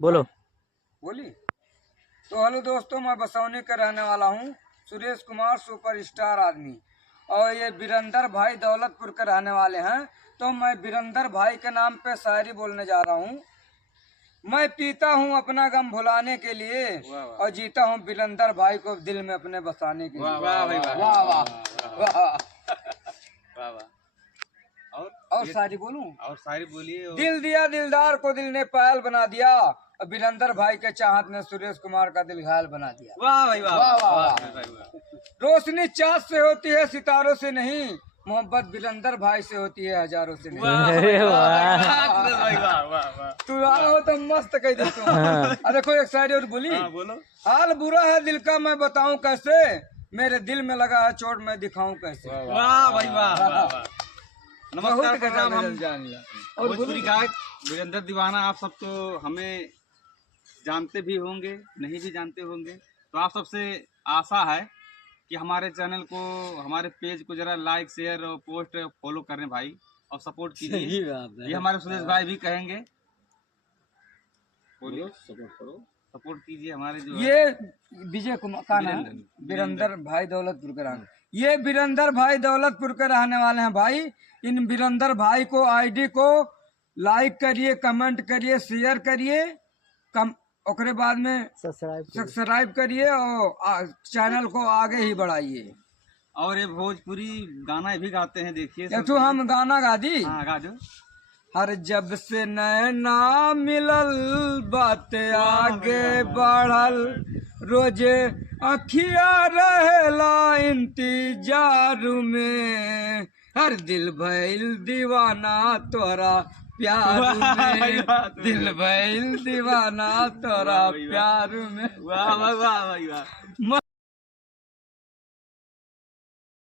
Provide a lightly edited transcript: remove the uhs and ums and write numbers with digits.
बोलो। बोली तो हेलो दोस्तों, मैं बसौनी का रहने वाला हूँ, सुरेश कुमार सुपरस्टार आदमी। और ये बिरंदर भाई दौलतपुर के रहने वाले हैं। तो मैं बिरंदर भाई के नाम पे शायरी बोलने जा रहा हूँ। मैं पीता हूँ अपना गम भुलाने के लिए और जीता हूँ बिरंदर भाई को दिल में अपने बसाने के लिए। वाह वाह भाई, वाह वाह वाह। वाह वाह। और शायरी बोलूं? और शायरी बोलिए। दिल दिया दिलदार को दिल ने पायल बना दिया और बिरंदर भाई के चाहत ने सुरेश कुमार का दिल घायल बना दिया। वाह भाई वाह वाह वाह वाह वाह। भाई वाह। रोशनी चाँद से होती है सितारों से नहीं, मोहब्बत बिरंदर भाई से होती है हजारों से नहीं। अरे वाह। सुरेश भाई वाह वाह वाह। तू आया हो तो मस्त कह दी तू। अरे देखो एक शायरी और बोली। हाँ बोलो। हाल बुरा है दिल का मैं बताऊं कैसे, मेरे दिल में लगा है चोट मैं दिखाऊं कैसे। वाह भाई वाह वाह वाह। नमस्कार बहुत प्रणाम। हम और भोजपुरी गायक वीरेंद्र दीवाना, आप सब तो हमें जानते भी होंगे, नहीं भी जानते होंगे। तो आप सबसे आशा है कि हमारे चैनल को, हमारे पेज को जरा लाइक शेयर और पोस्ट फॉलो करें भाई, और सपोर्ट कीजिए। ये हमारे सुरेश भाई भी कहेंगे, बोलिए सपोर्ट करो, सपोर्ट कीजिए हमारे जो ये विजय कुमार का नाम बिरंदर भाई दौलतपुर के रहने, ये बिरंदर भाई दौलतपुर के रहने वाले हैं भाई। इन बिरंदर भाई को आईडी को लाइक करिए, कमेंट करिए, शेयर करिए, ओकरे बाद में सब्सक्राइब करिए और चैनल को आगे ही बढ़ाइए। और ये भोजपुरी गाना भी गाते हैं, देखिए। एक तो हम गाना गा दी। हाँ गा दो। हर जब से नैना मिलल बात आगे बढ़ल, रोजे अखिया रहेला इंतजार में, हर दिल भइल दीवाना तोरा प्यार में, दिल भइल दीवाना तोरा प्यार में। वाह वाह वाह वाह।